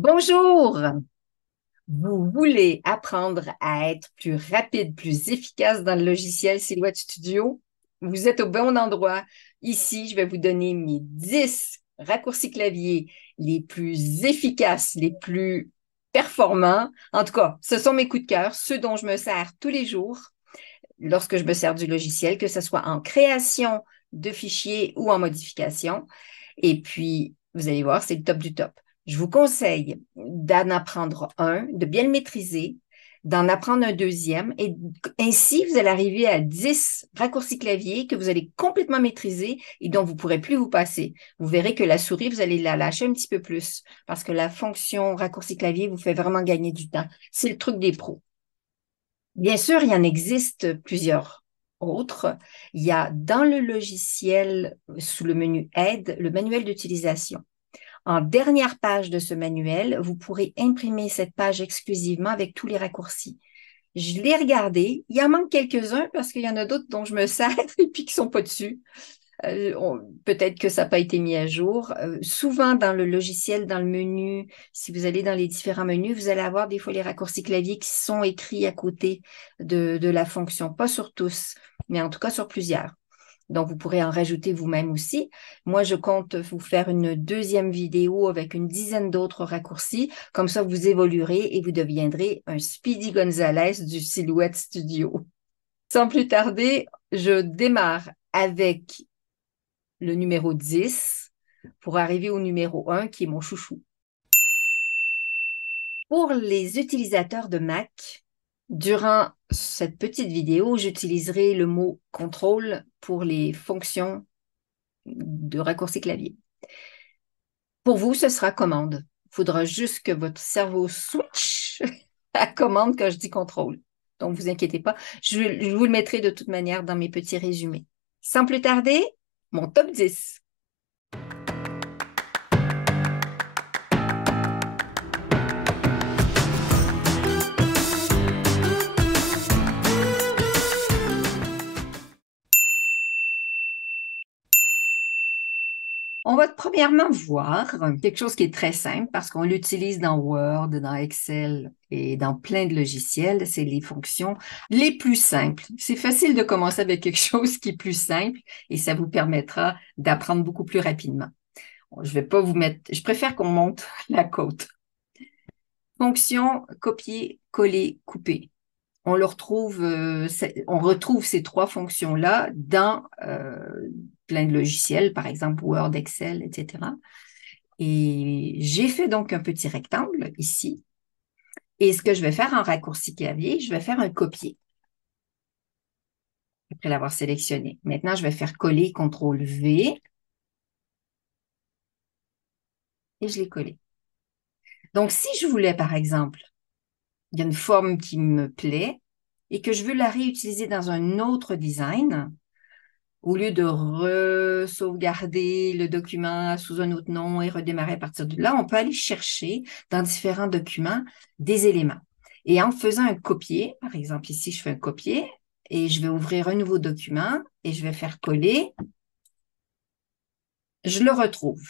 Bonjour! Vous voulez apprendre à être plus rapide, plus efficace dans le logiciel Silhouette Studio? Vous êtes au bon endroit. Ici, je vais vous donner mes 10 raccourcis clavier les plus efficaces, les plus performants. En tout cas, ce sont mes coups de cœur, ceux dont je me sers tous les jours lorsque je me sers du logiciel, que ce soit en création de fichiers ou en modification. Et puis, vous allez voir, c'est le top du top. Je vous conseille d'en apprendre un, de bien le maîtriser, d'en apprendre un deuxième, et ainsi, vous allez arriver à 10 raccourcis clavier que vous allez complètement maîtriser et dont vous ne pourrez plus vous passer. Vous verrez que la souris, vous allez la lâcher un petit peu plus parce que la fonction raccourci clavier vous fait vraiment gagner du temps. C'est le truc des pros. Bien sûr, il y en existe plusieurs autres. Il y a dans le logiciel, sous le menu Aide, le manuel d'utilisation. En dernière page de ce manuel, vous pourrez imprimer cette page exclusivement avec tous les raccourcis. Je l'ai regardé. Il en manque quelques-uns parce qu'il y en a d'autres dont je me sers et puis qui ne sont pas dessus. Peut-être que ça n'a pas été mis à jour. Souvent, dans le logiciel, dans le menu, si vous allez dans les différents menus, vous allez avoir des fois les raccourcis clavier qui sont écrits à côté de la fonction. Pas sur tous, mais en tout cas sur plusieurs. Donc, vous pourrez en rajouter vous-même aussi. Moi, je compte vous faire une deuxième vidéo avec une dizaine d'autres raccourcis. Comme ça, vous évoluerez et vous deviendrez un Speedy Gonzalez du Silhouette Studio. Sans plus tarder, je démarre avec le numéro 10 pour arriver au numéro 1 qui est mon chouchou. Pour les utilisateurs de Mac, durant cette petite vidéo, j'utiliserai le mot contrôle pour les fonctions de raccourci clavier. Pour vous, ce sera commande. Il faudra juste que votre cerveau switch à commande quand je dis contrôle. Donc, ne vous inquiétez pas. Je vous le mettrai de toute manière dans mes petits résumés. Sans plus tarder, mon top 10. On va premièrement voir quelque chose qui est très simple parce qu'on l'utilise dans Word, dans Excel et dans plein de logiciels. C'est les fonctions les plus simples. C'est facile de commencer avec quelque chose qui est plus simple et ça vous permettra d'apprendre beaucoup plus rapidement. Je vais pas vous mettre, je préfère qu'on monte la côte. Fonction copier, coller, couper. On retrouve ces trois fonctions-là dans plein de logiciels, par exemple Word, Excel, etc. Et j'ai fait donc un petit rectangle ici. Et ce que je vais faire en raccourci clavier, je vais faire un copier après l'avoir sélectionné. Maintenant, je vais faire coller CTRL-V et je l'ai collé. Donc, si je voulais, par exemple, il y a une forme qui me plaît et que je veux la réutiliser dans un autre design, au lieu de re-sauvegarder le document sous un autre nom et redémarrer à partir de là, on peut aller chercher dans différents documents des éléments. Et en faisant un copier, par exemple ici, je fais un copier et je vais ouvrir un nouveau document et je vais faire coller. Je le retrouve.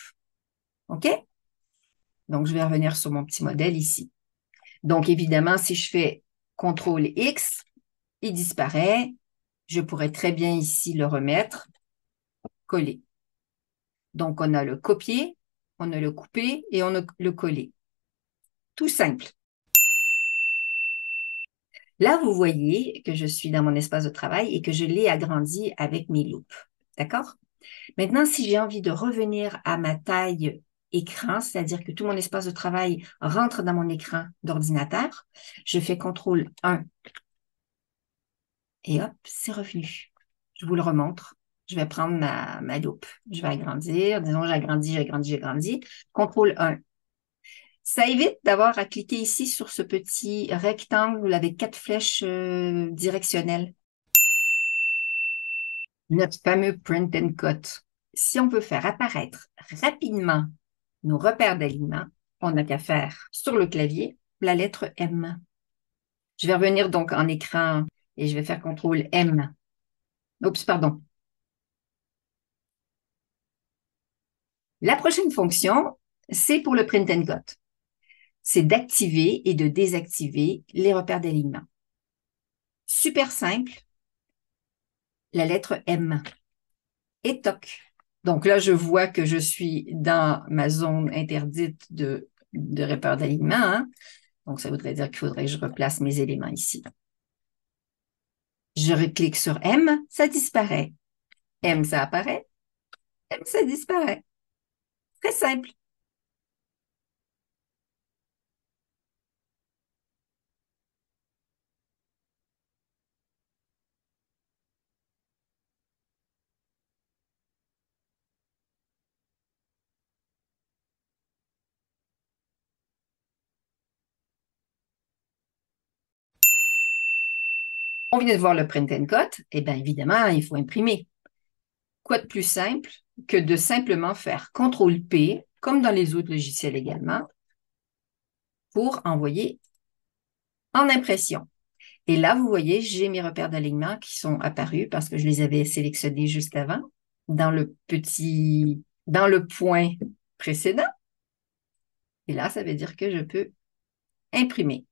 OK? Donc, je vais revenir sur mon petit modèle ici. Donc, évidemment, si je fais CTRL-X, il disparaît. Je pourrais très bien ici le remettre, coller. Donc, on a le copier, on a le couper et on a le coller. Tout simple. Là, vous voyez que je suis dans mon espace de travail et que je l'ai agrandi avec mes loupes. D'accord? Maintenant, si j'ai envie de revenir à ma taille écran, c'est-à-dire que tout mon espace de travail rentre dans mon écran d'ordinateur, je fais CTRL-1 et hop, c'est revenu. Je vous le remontre. Je vais prendre ma loupe. Je vais agrandir. Disons, j'agrandis. CTRL-1. Ça évite d'avoir à cliquer ici sur ce petit rectangle avec 4 flèches directionnelles. Notre fameux print and cut. Si on veut faire apparaître rapidement nos repères d'alignement, on n'a qu'à faire sur le clavier la lettre M. Je vais revenir donc en écran et je vais faire CTRL-M. Oups, pardon. La prochaine fonction, c'est pour le print and cut. c'est d'activer et de désactiver les repères d'alignement. Super simple, la lettre M. Et toc. Donc là, je vois que je suis dans ma zone interdite de repères d'alignement. Hein? Donc, ça voudrait dire qu'il faudrait que je replace mes éléments ici. Je reclique sur M, ça disparaît. M, ça apparaît. M, ça disparaît. Très simple. On vient de voir le print and cut. Eh bien, évidemment, il faut imprimer. Quoi de plus simple que de simplement faire CTRL-P, comme dans les autres logiciels également, pour envoyer en impression. Et là, vous voyez, j'ai mes repères d'alignement qui sont apparus parce que je les avais sélectionnés juste avant dans le point précédent. Et là, ça veut dire que je peux imprimer.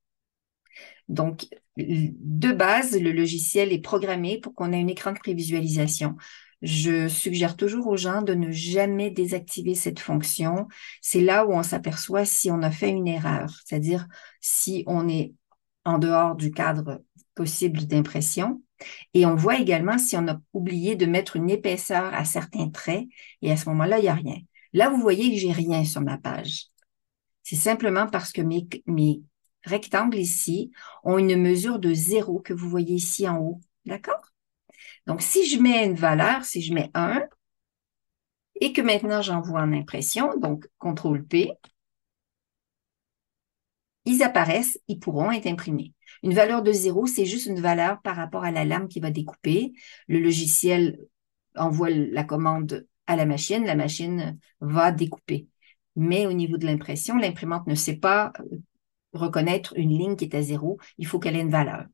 Donc, de base, le logiciel est programmé pour qu'on ait un écran de prévisualisation. Je suggère toujours aux gens de ne jamais désactiver cette fonction. C'est là où on s'aperçoit si on a fait une erreur, c'est-à-dire si on est en dehors du cadre possible d'impression. Et on voit également si on a oublié de mettre une épaisseur à certains traits, et à ce moment-là, il n'y a rien. Là, vous voyez que je n'ai rien sur ma page. C'est simplement parce que mes rectangles ici ont une mesure de 0 que vous voyez ici en haut. D'accord? Donc, si je mets une valeur, si je mets 1, et que maintenant j'envoie en impression, donc CTRL-P, ils apparaissent, ils pourront être imprimés. Une valeur de 0, c'est juste une valeur par rapport à la lame qui va découper. Le logiciel envoie la commande à la machine va découper. Mais au niveau de l'impression, l'imprimante ne sait pas reconnaître une ligne qui est à 0. Il faut qu'elle ait une valeur.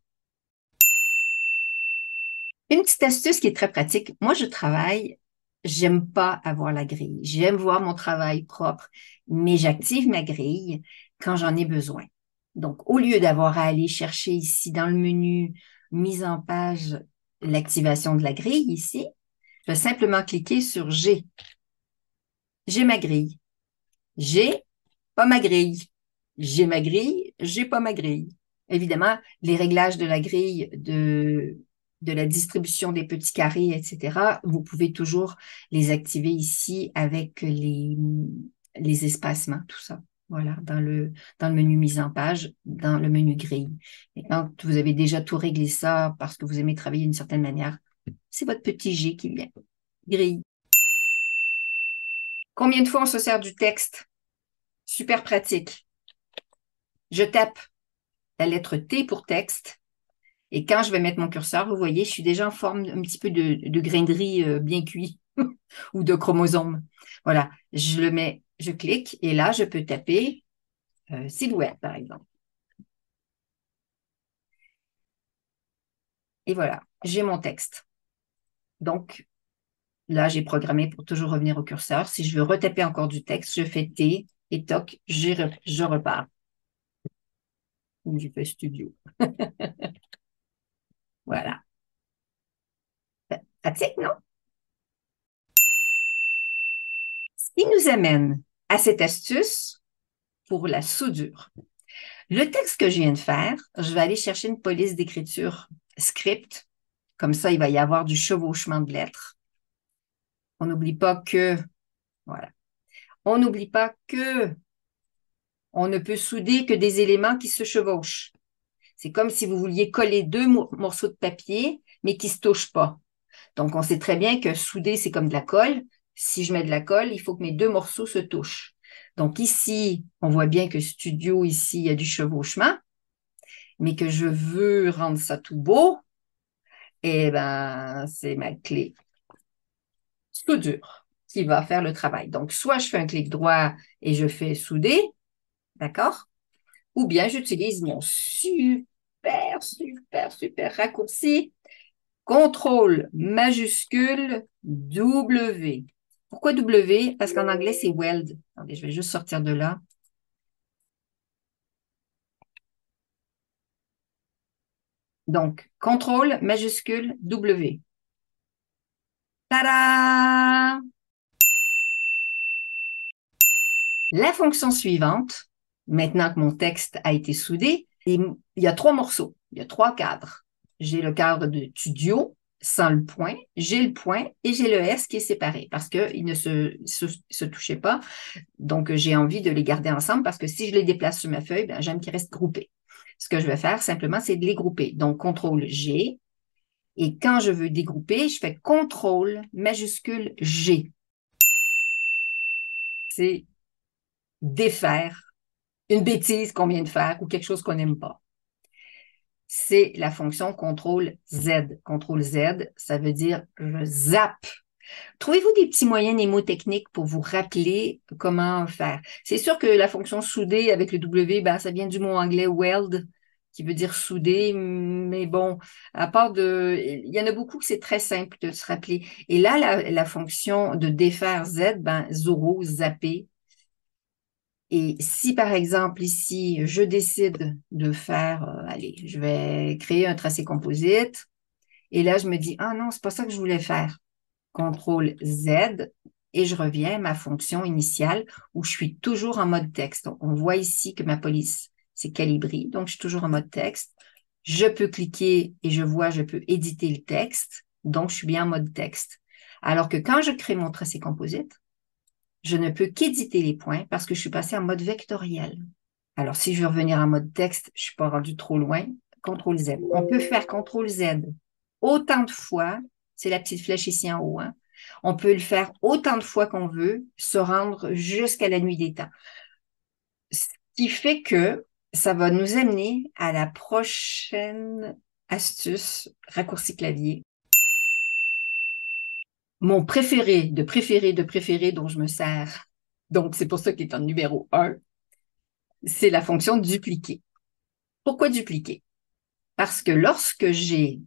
Une petite astuce qui est très pratique. Moi, je travaille, j'aime pas avoir la grille. J'aime voir mon travail propre, mais j'active ma grille quand j'en ai besoin. Donc, au lieu d'avoir à aller chercher ici dans le menu mise en page l'activation de la grille ici, je vais simplement cliquer sur G. J'ai ma grille. J'ai pas ma grille. J'ai ma grille, j'ai pas ma grille. Évidemment, les réglages de la grille, de la distribution des petits carrés, etc., vous pouvez toujours les activer ici avec les espacements, tout ça. Voilà, dans le menu mise en page, dans le menu grille. Et quand vous avez déjà tout réglé ça parce que vous aimez travailler d'une certaine manière, c'est votre petit G qui vient. Grille. Combien de fois on se sert du texte? Super pratique. Je tape la lettre T pour texte. Et quand je vais mettre mon curseur, vous voyez, je suis déjà en forme un petit peu de grain de riz bien cuit ou de chromosome. Voilà, je le mets, je clique et là, je peux taper silhouette, par exemple. Et voilà, j'ai mon texte. Donc, là, j'ai programmé pour toujours revenir au curseur. Si je veux retaper encore du texte, je fais T et toc, je repars. Je fais studio. Voilà. Pratique, non? Ce qui nous amène à cette astuce pour la soudure. Le texte que je viens de faire, je vais aller chercher une police d'écriture script. Comme ça, il va y avoir du chevauchement de lettres. On n'oublie pas que, voilà, on n'oublie pas que on ne peut souder que des éléments qui se chevauchent. C'est comme si vous vouliez coller deux morceaux de papier, mais qui ne se touchent pas. Donc, on sait très bien que souder, c'est comme de la colle. Si je mets de la colle, il faut que mes deux morceaux se touchent. Donc ici, on voit bien que studio, ici, il y a du chevauchement, mais que je veux rendre ça tout beau, eh bien, c'est ma clé soudure qui va faire le travail. Donc, soit je fais un clic droit et je fais souder, d'accord? Ou bien j'utilise mon super raccourci contrôle majuscule W. Pourquoi W? Parce qu'en anglais, c'est weld. Attendez, je vais juste sortir de là. Donc, contrôle majuscule W. Tada! La fonction suivante, maintenant que mon texte a été soudé, il y a 3 morceaux, il y a 3 cadres. J'ai le cadre de Studio sans le point, j'ai le point et j'ai le S qui est séparé parce qu'ils ne se touchaient pas. Donc, j'ai envie de les garder ensemble parce que si je les déplace sur ma feuille, ben, j'aime qu'ils restent groupés. Ce que je vais faire simplement, c'est de les grouper. Donc, CTRL G. Et quand je veux dégrouper, je fais CTRL majuscule G. C'est défaire une bêtise qu'on vient de faire ou quelque chose qu'on n'aime pas. C'est la fonction CTRL Z. CTRL Z, ça veut dire je zappe. Trouvez-vous des petits moyens mnémotechniques pour vous rappeler comment faire? C'est sûr que la fonction souder avec le W, ben, ça vient du mot anglais weld, qui veut dire souder, mais bon, à part de... Il y en a beaucoup que c'est très simple de se rappeler. Et là, la fonction de défaire Z, ben, Zoro, zapper. Et si, par exemple, ici, je décide de faire, allez, je vais créer un tracé composite, et là, je me dis, ah non, c'est pas ça que je voulais faire. CTRL Z, et je reviens à ma fonction initiale où je suis toujours en mode texte. Donc, on voit ici que ma police s'est calibrée, donc je suis toujours en mode texte. Je peux cliquer et je vois, je peux éditer le texte, donc je suis bien en mode texte. Alors que quand je crée mon tracé composite, je ne peux qu'éditer les points parce que je suis passée en mode vectoriel. Alors, si je veux revenir en mode texte, je ne suis pas rendu trop loin, CTRL Z. On peut faire CTRL Z autant de fois, c'est la petite flèche ici en haut, hein? On peut le faire autant de fois qu'on veut, se rendre jusqu'à la nuit des temps. Ce qui fait que ça va nous amener à la prochaine astuce, raccourci clavier. Mon préféré, dont je me sers, donc c'est pour ça qu'il est en numéro 1, c'est la fonction dupliquer. Pourquoi dupliquer? Parce que lorsque j'ai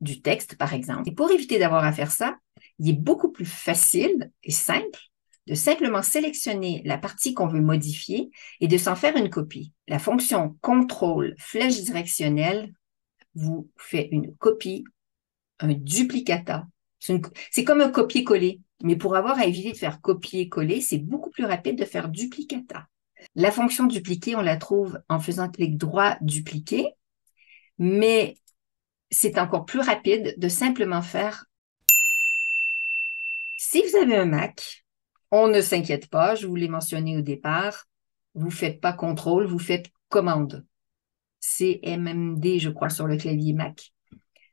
du texte, par exemple, et pour éviter d'avoir à faire ça, il est beaucoup plus facile et simple de simplement sélectionner la partie qu'on veut modifier et de s'en faire une copie. La fonction CTRL flèche directionnelle vous fait une copie, un duplicata. C'est comme un copier-coller, mais pour avoir à éviter de faire copier-coller, c'est beaucoup plus rapide de faire duplicata. La fonction dupliquer, on la trouve en faisant clic droit dupliquer, mais c'est encore plus rapide de simplement faire. Si vous avez un Mac, on ne s'inquiète pas, je vous l'ai mentionné au départ, vous ne faites pas contrôle, vous faites commande. CMMD, je crois, sur le clavier Mac.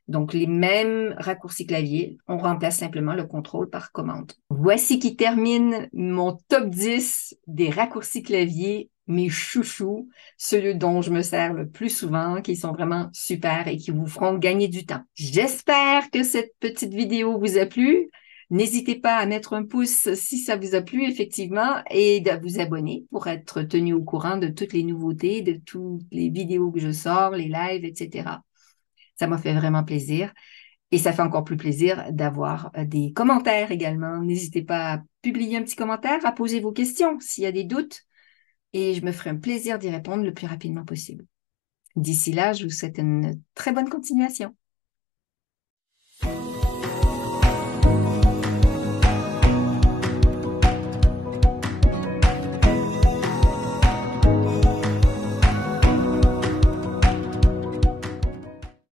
Donc, les mêmes raccourcis clavier, on remplace simplement le contrôle par commande. Voici qui termine mon top 10 des raccourcis clavier, mes chouchous, ceux dont je me sers le plus souvent, qui sont vraiment super et qui vous feront gagner du temps. J'espère que cette petite vidéo vous a plu. N'hésitez pas à mettre un pouce si ça vous a plu, effectivement, et de vous abonner pour être tenu au courant de toutes les nouveautés, de toutes les vidéos que je sors, les lives, etc. Ça m'a fait vraiment plaisir. Et ça fait encore plus plaisir d'avoir des commentaires également. N'hésitez pas à publier un petit commentaire, à poser vos questions s'il y a des doutes. Et je me ferai un plaisir d'y répondre le plus rapidement possible. D'ici là, je vous souhaite une très bonne continuation.